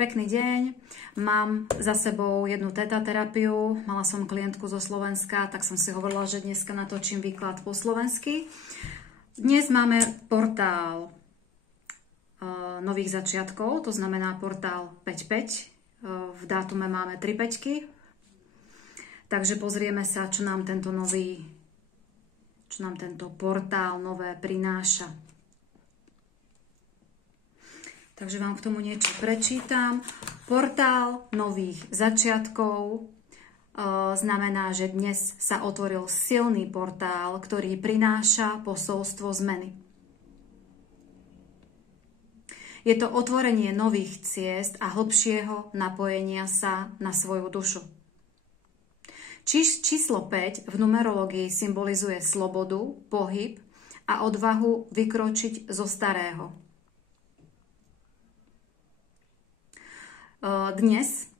Pekný deň, mám za sebou jednu teta-terapiu, mala som klientku zo Slovenska, tak som si hovorila, že dneska natočím výklad po slovensky. Dnes máme portál nových začiatkov, to znamená portál 5.5, v dátume máme 3 päťky, takže pozrieme sa, čo nám tento portál nové prináša. Takže vám k tomu niečo prečítam. Portál nových začiatkov znamená, že dnes sa otvoril silný portál, ktorý prináša posolstvo zmeny. Je to otvorenie nových ciest a hlbšieho napojenia sa na svoju dušu. Číslo 5 v numerológii symbolizuje slobodu, pohyb a odvahu vykročiť zo starého. Dnes,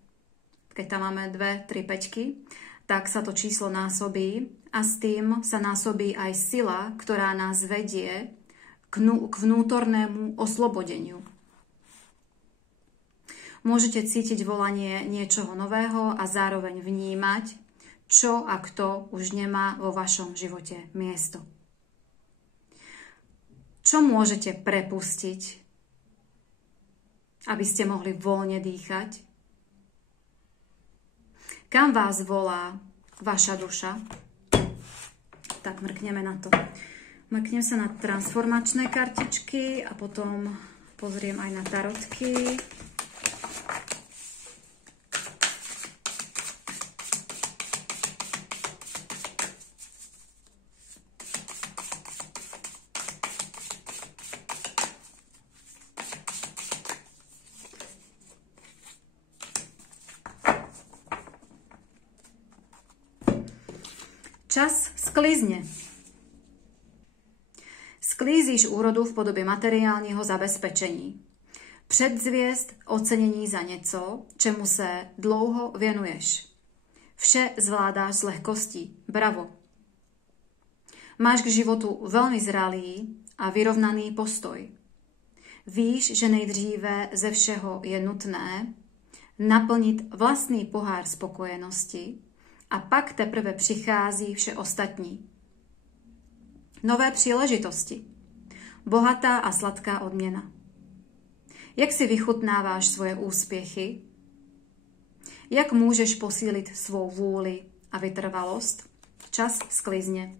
keď tam máme 2, 3 päťky, tak sa to číslo násobí a s tým sa násobí aj sila, ktorá nás vedie k vnútornému oslobodeniu. Môžete cítiť volanie niečoho nového a zároveň vnímať, čo a kto už nemá vo vašom živote miesto. Čo môžete prepustiť, aby ste mohli voľne dýchať? Kam vás volá vaša duša? Tak mrkneme na to. Mrknem sa na transformačné kartičky a potom pozriem aj na tarotky. Čas sklizne. Sklízíš úrodu v podobe materiálneho zabezpečení. Předzvěst ocenění za něco, čemu se dlouho věnuješ. Vše zvládáš s lehkostí. Bravo. Máš k životu velmi zralý a vyrovnaný postoj. Víš, že nejdříve ze všeho je nutné naplnit vlastní pohár spokojenosti, a pak teprve přichází vše ostatní. Nové příležitosti. Bohatá a sladká odměna. Jak si vychutnáváš svoje úspěchy? Jak můžeš posílit svou vůli a vytrvalost? Čas sklizně.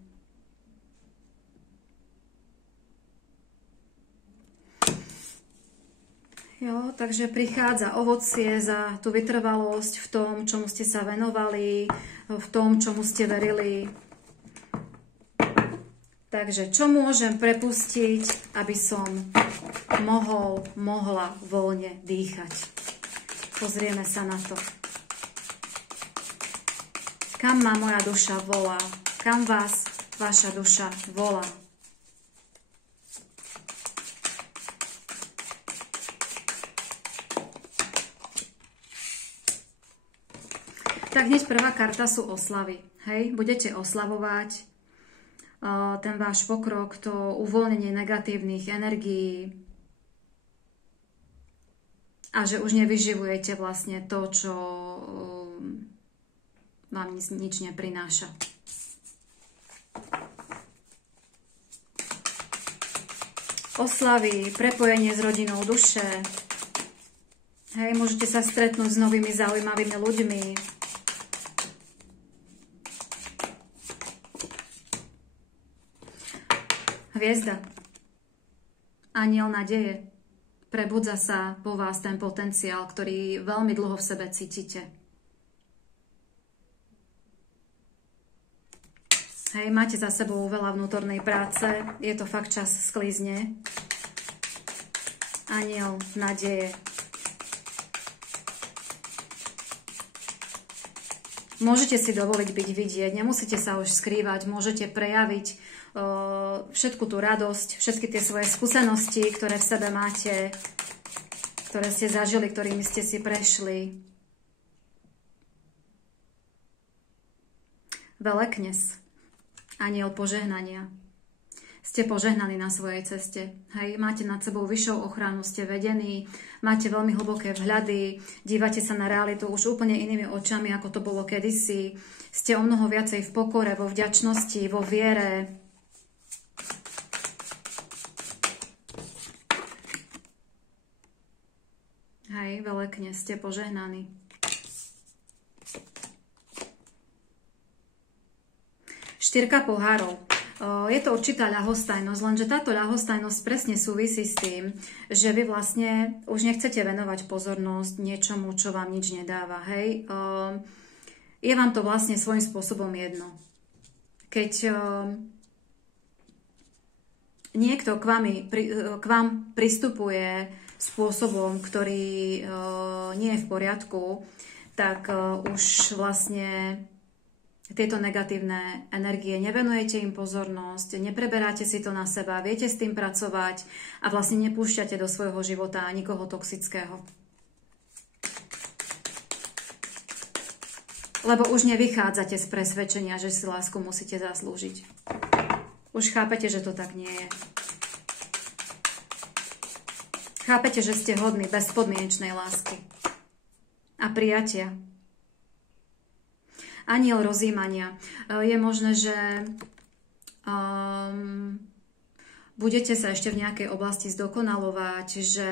Jo, takže prichádza ovocie za tú vytrvalosť v tom, čomu ste sa venovali, v tom, čomu ste verili. Takže čo môžem prepustiť, aby som mohla voľne dýchať? Pozrieme sa na to. Kam ma moja duša volá? Kam vás vaša duša volá? Tak hneď prvá karta sú oslavy. Hej, budete oslavovať ten váš pokrok, to uvoľnenie negatívnych energií a že už nevyživujete vlastne to, čo vám nič neprináša. Oslavy, prepojenie s rodinou duše. Hej, môžete sa stretnúť s novými zaujímavými ľuďmi. Hviezda. Aniel nádeje. Prebudza sa po vás ten potenciál, ktorý veľmi dlho v sebe cítite. Hej, máte za sebou veľa vnútornej práce. Je to fakt čas sklízne. Aniel nádeje. Môžete si dovoliť byť vidieť, nemusíte sa už skrývať, môžete prejaviť všetku tú radosť, všetky tie svoje skúsenosti, ktoré v sebe máte, ktoré ste zažili, ktorými ste si prešli. Velekňaz, aniel požehnania. Ste požehnaní na svojej ceste. Hej, máte nad sebou vyššou ochranu, ste vedení, máte veľmi hlboké vhľady, dívate sa na realitu už úplne inými očami, ako to bolo kedysi. Ste o mnoho viacej v pokore, vo vďačnosti, vo viere. Hej, veľkne ste požehnaní. Štyrka pohárov. Je to určitá ľahostajnosť, lenže táto ľahostajnosť presne súvisí s tým, že vy vlastne už nechcete venovať pozornosť niečomu, čo vám nič nedáva. Hej? Je vám to vlastne svojím spôsobom jedno. Keď niekto k vám pristupuje spôsobom, ktorý nie je v poriadku, tak už vlastne tieto negatívne energie, nevenujete im pozornosť, nepreberáte si to na seba, viete s tým pracovať a vlastne nepúšťate do svojho života nikoho toxického. Lebo už nevychádzate z presvedčenia, že si lásku musíte zaslúžiť. Už chápete, že to tak nie je. Chápete, že ste hodní bezpodmienečnej lásky a prijatia. Anjel rozjímania. Je možné, že budete sa ešte v nejakej oblasti zdokonalovať, že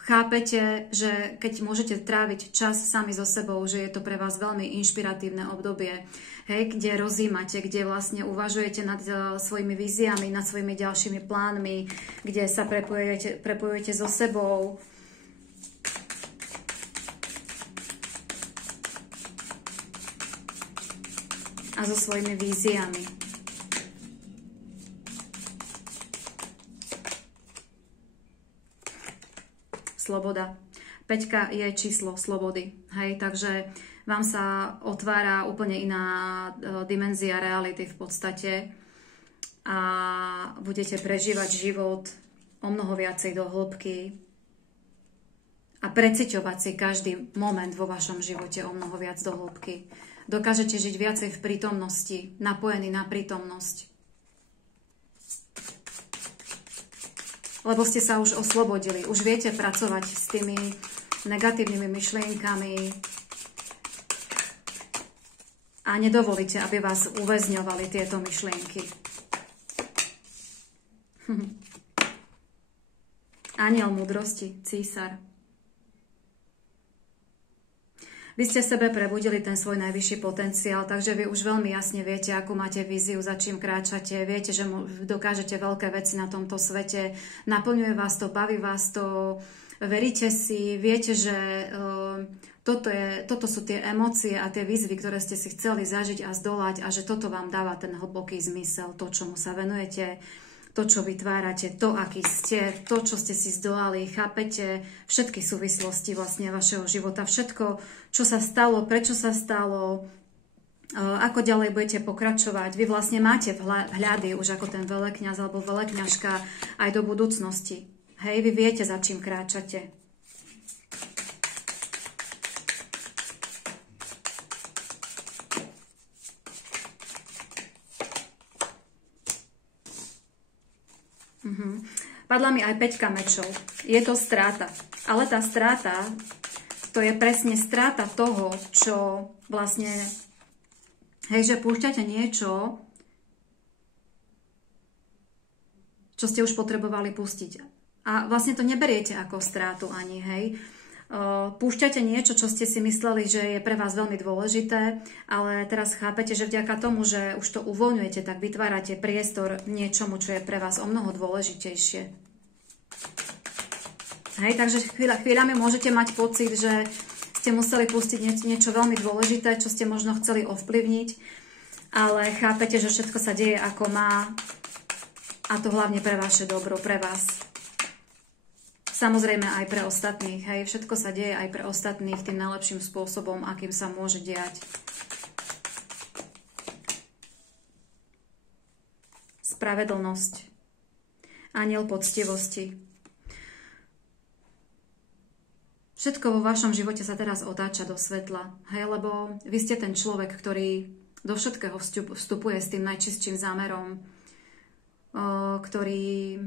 chápete, že keď môžete tráviť čas sami so sebou, že je to pre vás veľmi inšpiratívne obdobie, hej, kde rozjímate, kde vlastne uvažujete nad svojimi víziami, nad svojimi ďalšími plánmi, kde sa prepojujete so sebou. A so svojimi víziami. Sloboda. 5 je číslo slobody. Hej, takže vám sa otvára úplne iná dimenzia reality v podstate a budete prežívať život o mnoho viacej do hĺbky a preciťovať si každý moment vo vašom živote o mnoho viac do hĺbky. Dokážete žiť viacej v prítomnosti, napojení na prítomnosť. Lebo ste sa už oslobodili, už viete pracovať s tými negatívnymi myšlienkami a nedovolíte, aby vás uväzňovali tieto myšlienky. Anjel múdrosti, císar. Vy ste sebe prebudili ten svoj najvyšší potenciál, takže vy už veľmi jasne viete, akú máte víziu, za čím kráčate. Viete, že dokážete veľké veci na tomto svete. Naplňuje vás to, baví vás to, veríte si, viete, že toto sú tie emócie a tie výzvy, ktoré ste si chceli zažiť a zdolať a že toto vám dáva ten hlboký zmysel, to, čomu sa venujete, to, čo vytvárate, to, aký ste, to, čo ste si zdolali, chápete všetky súvislosti vlastne vašeho života, všetko, čo sa stalo, prečo sa stalo, ako ďalej budete pokračovať. Vy vlastne máte vhľady už ako ten veľkňaz alebo veľkňažka aj do budúcnosti. Hej, vy viete, za čím kráčate. Padla mi aj 5 mečov. Je to stráta. Ale tá stráta, to je presne stráta toho, čo vlastne, hej, že púšťate niečo, čo ste už potrebovali pustiť. A vlastne to neberiete ako strátu ani, hej. Púšťate niečo, čo ste si mysleli, že je pre vás veľmi dôležité, ale teraz chápete, že vďaka tomu, že už to uvoľňujete, tak vytvárate priestor niečomu, čo je pre vás o mnoho dôležitejšie. Hej, takže chvíľami môžete mať pocit, že ste museli pustiť niečo veľmi dôležité, čo ste možno chceli ovplyvniť, ale chápete, že všetko sa deje ako má a to hlavne pre vaše dobro, pre vás. Samozrejme aj pre ostatných, hej, všetko sa deje aj pre ostatných tým najlepším spôsobom, akým sa môže diať. Spravedlnosť. Anjel poctivosti. Všetko vo vašom živote sa teraz otáča do svetla, hej, lebo vy ste ten človek, ktorý Do všetkého vstupuje s tým najčistším zámerom, ktorý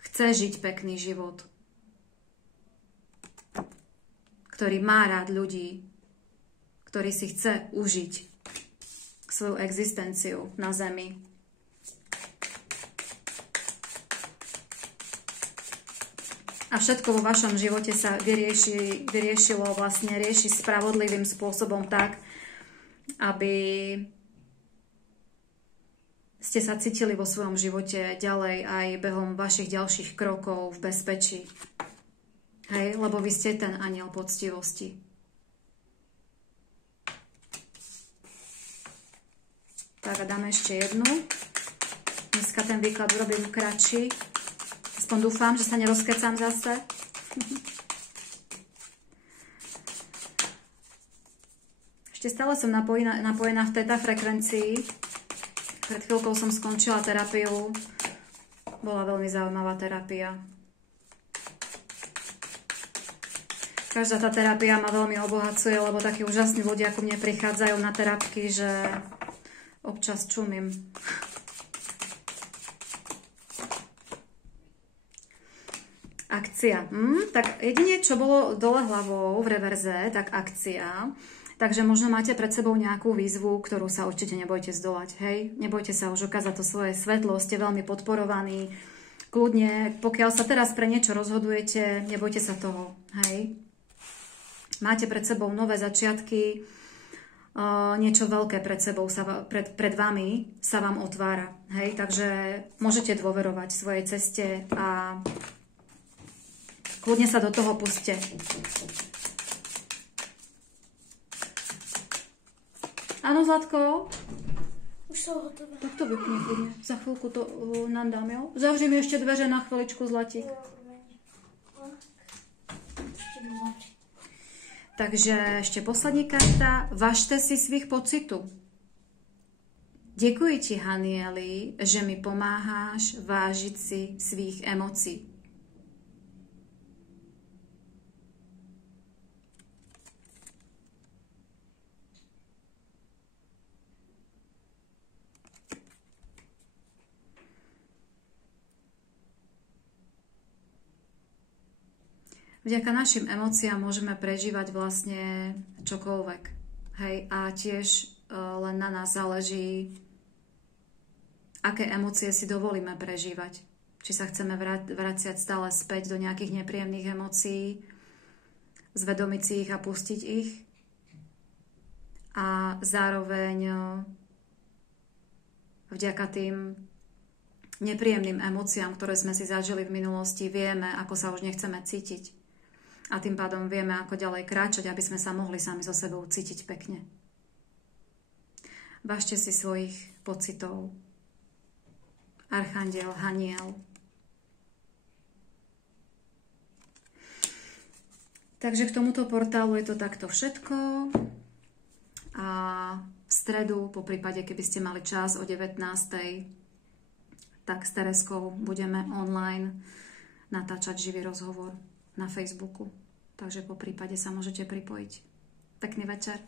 chce žiť pekný život, ktorý má rád ľudí, ktorý si chce užiť svoju existenciu na zemi. A všetko vo vašom živote sa rieši spravodlivým spôsobom tak, aby ste sa cítili vo svojom živote ďalej aj behom vašich ďalších krokov v bezpečí. Hej, lebo vy ste ten anjel poctivosti. Tak a dáme ešte jednu. Dneska ten výklad urobím kratší. Aspoň dúfam, že sa nerozkecam zase. Ešte stále som napojená v teta frekvencii. Pred chvíľkou som skončila terapiu. Bola veľmi zaujímavá terapia. Každá tá terapia ma veľmi obohacuje, lebo takí úžasní ľudia ku mne prichádzajú na terapky, že občas čumím. Akcia. Tak jedine, čo bolo dole hlavou v reverze, tak akcia. Takže možno máte pred sebou nejakú výzvu, ktorú sa určite nebojte zdolať. Hej? Nebojte sa už ukázať to svoje svetlo, ste veľmi podporovaní. Kľudne, pokiaľ sa teraz pre niečo rozhodujete, nebojte sa toho. Hej? Máte pred sebou nové začiatky, niečo veľké pred sebou, pred vami sa vám otvára. Hej? Takže môžete dôverovať svojej ceste a kľudne sa do toho puste. Áno, Zlatko? Už som hotová. Tak to vypni kľudne. Za chvíľku to nám dám, jo? Zavri mi ešte dveře na chviličku, Zlatík. Takže ešte poslední karta. Važte si svých pocitů. Děkuji ti, Hanieli, že mi pomáháš vážiť si svých emocí. Vďaka našim emóciám môžeme prežívať vlastne čokoľvek. Hej, a tiež len na nás záleží, aké emócie si dovolíme prežívať. Či sa chceme vraciať stále späť do nejakých nepríjemných emócií, zvedomiť si ich a pustiť ich. A zároveň vďaka tým nepríjemným emóciám, ktoré sme si zažili v minulosti, vieme, ako sa už nechceme cítiť. A tým pádom vieme, ako ďalej kráčať, aby sme sa mohli sami so sebou cítiť pekne. Vážte si svojich pocitov. Archandiel Haniel. Takže k tomuto portálu je to takto všetko. A v stredu, po prípade, keby ste mali čas o 19. tak s Tereskou budeme online natáčať živý rozhovor na Facebooku. Takže po prípade sa môžete pripojiť. Pekný večer.